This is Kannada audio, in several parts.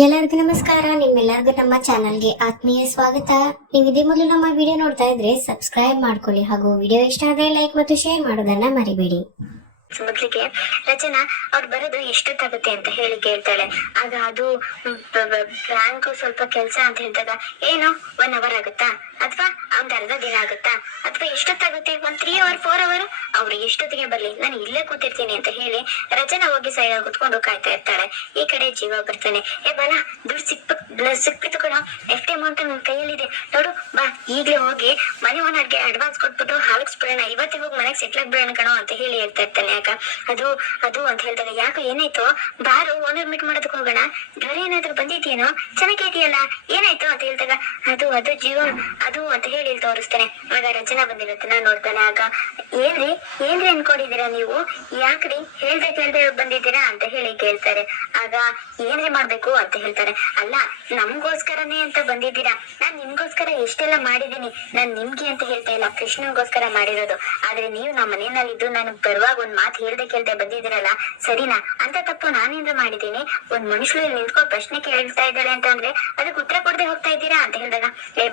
ಎಲ್ಲರಿಗೂ ನಮಸ್ಕಾರ. ನಿಮ್ಮೆಲ್ಲರಿಗೂ ನಮ್ಮ ಚಾನಲ್ಗೆ ಆತ್ಮೀಯ ಸ್ವಾಗತ. ನೀವು ಇದೇ ಮೊದಲು ನಮ್ಮ ವಿಡಿಯೋ ನೋಡ್ತಾ ಇದ್ರೆ ಸಬ್ಸ್ಕ್ರೈಬ್ ಮಾಡ್ಕೊಳ್ಳಿ ಹಾಗೂ ವಿಡಿಯೋ ಇಷ್ಟ ಆದ್ರೆ ಲೈಕ್ ಮತ್ತು ಶೇರ್ ಮಾಡೋದನ್ನ ಮರಿಬೇಡಿ. ಮೊದ್ಲಿಗೆ ರಚನಾ, ಅವ್ರು ಬರೋದು ಎಷ್ಟೊತ್ತಾಗುತ್ತೆ ಅಂತ ಹೇಳಿ ಕೇಳ್ತಾಳೆ. ಆಗ ಅದು ಬ್ಯಾಂಕ್ ಸ್ವಲ್ಪ ಕೆಲಸ ಅಂತ ಹೇಳಿದಾಗ, ಏನು? ಒನ್ ಅವರ್ ಆಗುತ್ತಾ? ಅಥವಾ ಒಂದ್ ಅರ್ಧ ದಿನ ಆಗುತ್ತಾ? ಅಥವಾ ಎಷ್ಟೊತ್ತಾಗುತ್ತೆ? ಒಂದ್ ತ್ರೀ ಅವರ್ ಫೋರ್ ಅವರ್ ಅವ್ರು ಎಷ್ಟೊತ್ತಿಗೆ ಬರ್ಲಿ, ನಾನು ಇಲ್ಲೇ ಕೂತಿರ್ತೀನಿ ಅಂತ ಹೇಳಿ ರಚನಾ ಹೋಗಿ ಸೈಡ್ ಕುತ್ಕೊಂಡು ಕಾಯ್ತಾ ಇರ್ತಾಳೆ. ಈ ಕಡೆ ಜೀವ ಬರ್ತಾನೆ. ಏ ಬಲ, ದುಡ್ಡು ಸಿಕ್ ಸಿಕ್ಬಿಟ್ಟು ಕಣ. ಎಷ್ಟು ಅಮೌಂಟ್ ನನ್ನ ಕೈಯಲ್ಲಿದೆ. ನೋಡು, ಬಾ, ಈಗ್ಲೇ ಹೋಗಿ ಮನೆ ಓನರ್ಗೆ ಅಡ್ವಾನ್ಸ್ ಕೊಟ್ಬಿಟ್ಟು ಹಾಲಿಸ್ಬಿಡೋಣ ಇವತ್ತೇ ಹೋಗಿ ಮನೆಗೆ ಸೆಟ್ಲ್ ಆಗ್ಬಿಡೋಣ ಕಣೋ ಅಂತ ಹೇಳಿ ಹೇಳ್ತಾ ಇರ್ತಾನೆ ಯಾಕ? ಅದು ಅದು ಅಂತ ಹೇಳಿದಾಗ, ಯಾಕೋ ಏನಾಯ್ತು? ಬಾರು ಓನರ್ ಮೀಟ್ ಮಾಡೋದಕ್ಕೆ ಹೋಗೋಣ. ಜ್ವರ ಏನಾದ್ರು ಬಂದಿದ್ಯೇನೋ? ಚೆನ್ನಾಗಿದೆಯಲ್ಲ, ಏನಾಯ್ತು ಅಂತ ಹೇಳಿದಾಗ, ಅದು ಅದು ಜೀವ, ಅದು ಅಂತ ಹೇಳಿ ತೋರಿಸ್ತಾನೆ. ಆಗ ರಚನಾ ಬಂದಿರುತ್ತೆ ನೋಡ್ತಾನೆ. ಆಗ, ಏನ್ರಿ ಏನ್ರಿ ಅನ್ಕೊಂಡಿದೀರಾ ನೀವು? ಯಾಕ್ರಿ? ಹೇಳ್ದೆ ಕೇಳ್ದೆ ಬಂದಿದ್ದೀರಾ ಅಂತ ಹೇಳಿ ಕೇಳ್ತಾರೆ. ಆಗ ಏನ್ರಿ ಮಾಡ್ಬೇಕು ಅಂತ ಹೇಳ್ತಾರೆ. ಅಲ್ಲ, ನಮ್ಗೋಸ್ಕರನೇ ಅಂತ ಬಂದಿದ್ದೀರಾ? ನಾನ್ ನಿಮ್ಗೋಸ್ಕರ ಎಷ್ಟೆಲ್ಲ ಮಾಡಿದೀನಿ ನಾನ್ ನಿಮ್ಗೆ ಅಂತ ಹೇಳ್ತಾ ಇಲ್ಲ. ಕೃಷ್ಣನ್ಗೋಸ್ಕರ ಮಾಡಿರೋದು. ಆದ್ರೆ ನೀವು ನಮ್ಮ ಮನೆಯಲ್ಲಿದ್ದು ನಾನು ಬರುವಾಗ ಒಂದ್ ಮಾತು ಹೇಳ್ದೆ ಕೇಳ್ದೆ ಬಂದಿದ್ದೀರಲ್ಲ, ಸರಿನಾ? ಅಂತ ತಪ್ಪು ನಾನೇನ್ರ ಮಾಡಿದ್ದೀನಿ. ಒಂದ್ ಮನುಷ್ಯ ನಿಂತ್ಕೊಂಡು ಪ್ರಶ್ನೆ ಕೇಳ್ತಾ ಇದ್ದಾಳೆ ಅಂತ ಅಂದ್ರೆ ಅದಕ್ಕೆ ಉತ್ತರ ಕೊಡದೆ ಹೋಗ್ತಾ ಇದ್ದೀರಾ ಅಂತ ಹೇಳಿದಾಗ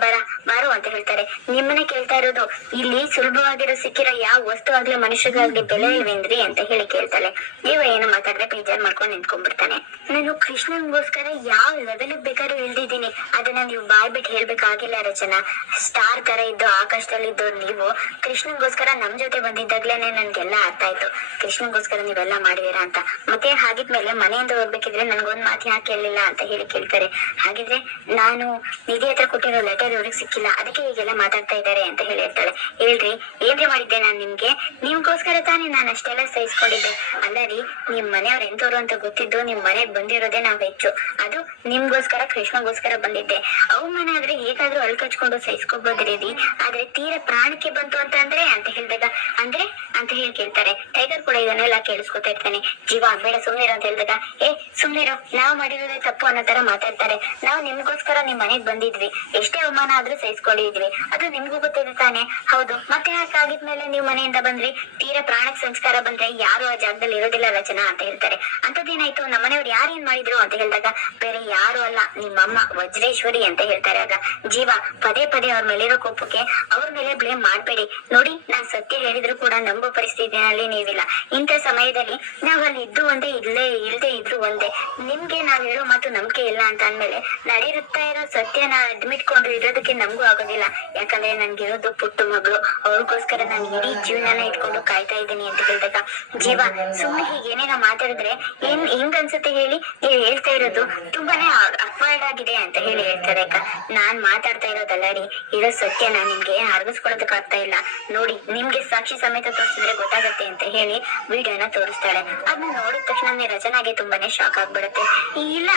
ಬರ ಬಾರು ಅಂತ ಹೇಳ್ತಾರೆ. ನಿಮ್ಮನೆ ಕೇಳ್ತಾ ಇರೋದು, ಇಲ್ಲಿ ಸುಲಭವಾಗಿರೋ ಸಿಕ್ಕಿರೋ ಯಾವ ವಸ್ತು ಆಗ್ಲಿ ಮನುಷ್ಯಗಾಗ್ಲಿ ಬೆಲೆ ಇಲ್ವೇನ್ರಿ ಅಂತ ಹೇಳಿ ಕೇಳ್ತಾಳೆ. ದೇವ ಏನು ಮಾತಾಡ್ರೆ ಬೇಜಾರ್ ಮಾಡ್ಕೊಂಡು ನಿಂತ್ಕೊಂಡ್ಬಿಡ್ತಾನೆ. ನಾನು ಕೃಷ್ಣನ್ಗೋಸ್ಕರ ಯಾವ ಲೆವೆಲ್ ಬೇಕಾದ್ರೂ ಇಳ್ದಿದ್ದೀನಿ ಅದನ್ನ ನೀವು ಬಾಯ್ ಬಿಟ್ಟು ಹೇಳ್ಬೇಕಾಗಿಲ್ಲ ರಚನಾ. ಸ್ಟಾರ್ ತರ ಇದ್ದು ಆಕಾಶದಲ್ಲಿ ಇದ್ದು ನೀವು, ಕೃಷ್ಣನ್ಗೋಸ್ಕರ ನಮ್ ಜೊತೆ ಬಂದಿದ್ದಾಗ್ಲೇನೆ ನನ್ಗೆಲ್ಲ ಅರ್ಥ ಆಯ್ತು. ಕೃಷ್ಣನ್ಗೋಸ್ಕರ ನೀವೆಲ್ಲ ಮಾಡಿದೀರಾ ಅಂತ. ಮತ್ತೆ ಹಾಗಿದ್ಮೇಲೆ ಮನೆಯಿಂದ ಹೋಗ್ಬೇಕಿದ್ರೆ ನನ್ಗೊಂದ್ ಮಾತು ಯಾಕೆ ಹೇಳಿಲ್ಲ ಅಂತ ಹೇಳಿ ಕೇಳ್ತಾರೆ. ಹಾಗಿದ್ರೆ ನಾನು ನಿಧಿ ಹತ್ರ ಕೊಟ್ಟಿರೋ ಲೆಟರ್ ಇವ್ರಿಗೆ ಸಿಕ್ಕಿಲ್ಲ. ಅದಕ್ಕೆ ಹೀಗೆಲ್ಲ ಮಾತಾಡ್ತಾ ಇದ್ದಾರೆ ಅಂತ ಹೇಳಿರ್ತಾಳೆ ಹೇಳ್ರಿ, ಏನ್ರಿ ಮಾಡಿದ್ದೆ ನಾನ್ ನಿಮ್ಗೆ? ನಿಮ್ಗೋಸ್ಕರ ತಾನೇ ನಾನು ಅಷ್ಟೆಲ್ಲ ಸಹಿಸ್ಕೊಂಡಿದ್ದೆ. ಅಲ್ಲ ರೀ, ನಿಮ್ ಮನೆಯವ್ರ ಎಂತವ್ರು ಅಂತ ಗೊತ್ತಿದ್ದು ನಿಮ್ ಮನೆಗ್ ಬಂದಿರೋದೇ ನಾವ್ ಹೆಚ್ಚು. ಅದು ನಿಮ್ಗೋಸ್ಕರ, ಕೃಷ್ಣಗೋಸ್ಕರ ಬಂದಿದ್ದೆ. ಅವಮಾನ ಆದ್ರೆ ಹೇಗಾದ್ರೂ ಅಳ್ಕಚ್ಕೊಂಡು ಸಹಿಸ್ಕೊಬೋದ್ರಿ ಆದ್ರೆ ತೀರ ಪ್ರಾಣಕ್ಕೆ ಬಂತು ಅಂತ ಅಂದ್ರೆ, ಅಂತ ಹೇಳ್ಬೇಕ ಅಂದ್ರೆ, ಅಂತ ಹೇಳಿ ಕೇಳ್ತಾರೆ. ಟೈಗರ್ ಕೂಡ ಇದನ್ನೆಲ್ಲ ಕೇಳಿಸ್ಕೊತಾ ಇರ್ತಾನೆ. ಜೀವ, ಬೇಡ, ಸುಮ್ನಿರು ಅಂತ ಹೇಳ್ದಾಗ, ಏ, ಸುಮ್ನಿರು, ನಾವ್ ಮಾಡಿರೋದೇ ತಪ್ಪು ಅನ್ನೋ ತರ ಮಾತಾಡ್ತಾರೆ. ನಾವು ನಿಮ್ಗೋಸ್ಕರ ನಿಮ್ ಮನೆಗ್ ಬಂದಿದ್ವಿ. ಎಷ್ಟೇ ಆದ್ರೂ ಸಹಿಸ್ಕೊಂಡಿದ್ರಿ ಅದು ನಿಮ್ಗೂ ಗೊತ್ತಿದೆ ತಾನೆ. ಹೌದು. ಮತ್ತೆ ಯಾಕೆ ಆಗಿದ್ಮೇಲೆ ನೀವು ಮನೆಯಿಂದ ಬಂದ್ರಿ. ತೀರ ಪ್ರಾಣಕ್ ಸಂಸ್ಕಾರ ಬಂದ್ರೆ ಯಾರು ಆ ಜಾಗದಲ್ಲಿ ಇರೋದಿಲ್ಲ ರಚನಾ ಅಂತ ಹೇಳ್ತಾರೆ. ಅಂತದೇನಾಯ್ತು ನಮ್ಮನೆಯವ್ರು ಯಾರು ಏನ್ ಮಾಡಿದ್ರು ಅಂತ ಹೇಳಿದಾಗ, ಬೇರೆ ಯಾರು ಅಲ್ಲ. ನಿಮ್ಮಮ್ಮ ವಜ್ರೇಶ್ವರಿ ಅಂತ ಹೇಳ್ತಾರೆ ಆಗ. ಜೀವ, ಪದೇ ಪದೇ ಅವ್ರ ಮೇಲಿರೋ ಕೋಪಕ್ಕೆ ಅವ್ರ ಮೇಲೆ ಬ್ಲೇಮ್ ಮಾಡ್ಬೇಡಿ. ನೋಡಿ, ನಾನ್ ಸತ್ಯ ಹೇಳಿದ್ರು ಕೂಡ ನಂಬೋ ಪರಿಸ್ಥಿತಿನಲ್ಲಿ ನೀವಿಲ್ಲ. ಇಂಥ ಸಮಯದಲ್ಲಿ ನಾವ್ ಅಲ್ಲಿ ಇದ್ದು ಒಂದೇ ಇಲ್ಲೇ, ಇಲ್ದೇ ಇದ್ರು ಒಂದೇ. ನಿಮ್ಗೆ ನಾವ್ ಹೇಳೋ ಮಾತು ನಂಬಿಕೆ ಇಲ್ಲ ಅಂತ ಅಂದ್ಮೇಲೆ ನಡೀರುತ್ತಾ ಇರೋ ಸತ್ಯನ ಅಡ್ಮಿಟ್ ಕೊಂಡು ಇರೋದಕ್ಕೆ ನಮಗೂ ಆಗೋದಿಲ್ಲ. ಯಾಕಂದ್ರೆ ನನ್ಗಿರೋದು ಪುಟ್ಟ ಮಗಳು. ಅವ್ರಿಗೋಸ್ಕರ ನಾನು ಇಡೀ ಜೀವನನ ಇಟ್ಕೊಂಡು ಕಾಯ್ತಾ ಇದ್ದೀನಿ ಅಂತ ಹೇಳಿದಾಗ, ಜೀವ ಸುಮ್ಮನೆ ಹೀಗೆ ಏನೇನೋ ಮಾತಾಡಿದ್ರೆ ಏನ್ ಹೆಂಗ್ ಅನ್ಸುತ್ತೆ ಹೇಳಿ? ನೀವ್ ಹೇಳ್ತಾ ಇರೋದು ತುಂಬಾನೇ ಆಗಿದೆ ಅಂತ ಹೇಳಿ ಹೇಳ್ತಾರೆ ಅಕ್ಕ ನಾನ್ ಮಾತಾಡ್ತಾ ಇರೋದಲ್ಲ ರೀ ಇರೋ ಸತ್ಯನ ನಿಮ್ಗೆ ಅರ್ಗಿಸ್ಕೊಳೋದಕ್ ಆಗ್ತಾ ಇಲ್ಲ. ನೋಡಿ, ನಿಮ್ಗೆ ಸಾಕ್ಷಿ ಸಮೇತ ತೋರಿಸಿದ್ರೆ ಗೊತ್ತಾಗತ್ತೆ ಅಂತ ಹೇಳಿ ವಿಡಿಯೋನ ತೋರಿಸ್ತಾಳೆ. ಅದನ್ನ ನೋಡಿದ ತಕ್ಷಣ ರಚನಾಗೆ ತುಂಬಾನೇ ಶಾಕ್ ಆಗ್ಬಿಡುತ್ತೆ. ಇಲ್ಲ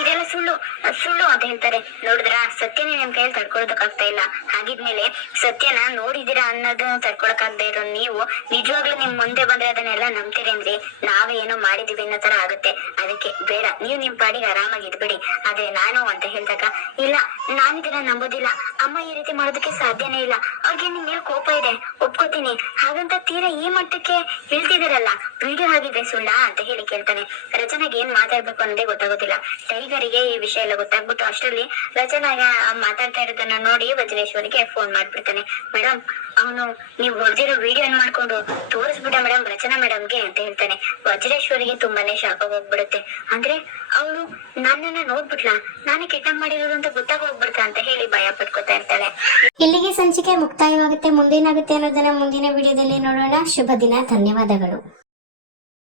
ಇದೆಲ್ಲ ಸುಳ್ಳು ಸುಳ್ಳು ಅಂತ ಹೇಳ್ತಾರೆ. ನೋಡಿದ್ರ? ಸತ್ಯನೇ ನಿಮ್ ಕೈಯಲ್ಲಿ ತಡ್ಕೊಳೋದಕ್ ಆಗ್ತಾ ಇಲ್ಲ. ಹಾಗಿದ್ಮೇಲೆ ಸತ್ಯನ ನೋಡಿದಿರಾ ಅನ್ನೋದನ್ನ ತಡ್ಕೊಳಕ್ ಇರೋ ನೀವು, ನಿಜವಾಗ್ಲೂ ನಿಮ್ ಮುಂದೆ ಬಂದ್ರೆ ಅದನ್ನೆಲ್ಲ ನಂಬ್ತೀರೇನ್ರಿ ನಾವೇ ಏನೋ ಮಾಡಿದೀವಿ ಅನ್ನೋ ತರ ಆಗುತ್ತೆ. ಅದಕ್ಕೆ ಬೇಡ, ನೀವು ನಿಮ್ ಪಾಡಿಗೆ ಆರಾಮಾಗಿ ಇದ್ಬಿಡಿ. ಆದ್ರೆ ನಾನು ಅಂತ ಹೇಳಿದಾಗ, ಇಲ್ಲ ನಾನು ಇದನ್ನ ನಂಬೋದಿಲ್ಲ. ಅಮ್ಮ ಈ ರೀತಿ ಮಾಡೋದಕ್ಕೆ ಸಾಧ್ಯನೇ ಇಲ್ಲ. ಅವ್ರಿಗೆ ನಿಮ್ ಮೇಲೆ ಕೋಪ ಇದೆ. ಒಪ್ಕೋತೀನಿ. ಹಾಗಂತ ತೀರಾ ಈ ಮಟ್ಟಕ್ಕೆ ಹೇಳ್ತಿದಾರಲ್ಲ ವಿಡಿಯೋ ಆಗಿದೆ ಸುಳ್ಳ ಅಂತ ಹೇಳಿ ಕೇಳ್ತಾನೆ. ರಚನಾಗೆ ಏನ್ ಮಾತಾಡ್ಬೇಕು ಅನ್ನೋದೇ ಗೊತ್ತಾಗೋದಿಲ್ಲ. ಟೈಗರಿಗೆ ಈ ವಿಷಯ ಎಲ್ಲ ಗೊತ್ತಾಗ್ಬಿಟ್ಟು ಅಷ್ಟರಲ್ಲಿ ರಚನಾಗ ಮಾತಾಡ್ತಾ ಇರೋದನ್ನ ನೋಡಿ ವಜ್ರೇಶ್ವರಿಗೆ ಫೋನ್ ಮಾಡ್ಬಿಡ್ತಾನೆ. ಮೇಡಮ್ ಅವನು ನೀವು ಹೊಡೆದಿರೋ ವಿಡಿಯೋ ಮಾಡ್ಕೊಂಡು ತೋರಿಸ್ಬಿಟ್ಟ ಮೇಡಮ್ ರಚನಾ ಮೇಡಮ್ಗೆ ಅಂತ ಹೇಳ್ತಾನೆ. ವಜ್ರೇಶ್ವರಿಗೆ ತುಂಬಾನೇ ಶಾಪ ಹೋಗ್ಬಿಡುತ್ತೆ. ಅಂದ್ರೆ ಅವಳು ನನ್ನನ್ನ ನೋಡ್ಬಿಟ್ಲಾ? ನಾನು ಕೆಟ್ಟ ಮಾಡಿರೋದು ಅಂತ ಗೊತ್ತಾಗೋಗ್ಬಿಡ್ತಾ ಅಂತ ಹೇಳಿ ಭಯ ಪಟ್ಕೋತಾ ಇರ್ತಾಳೆ. ಇಲ್ಲಿಗೆ ಸಂಚಿಕೆ ಮುಕ್ತಾಯವಾಗುತ್ತೆ. ಮುಂದೇನಾಗುತ್ತೆ ಅನ್ನೋದನ್ನ ಮುಂದಿನ ವಿಡಿಯೋದಲ್ಲಿ ನೋಡೋಣ. ಶುಭ ದಿನ, ಧನ್ಯವಾದಗಳು.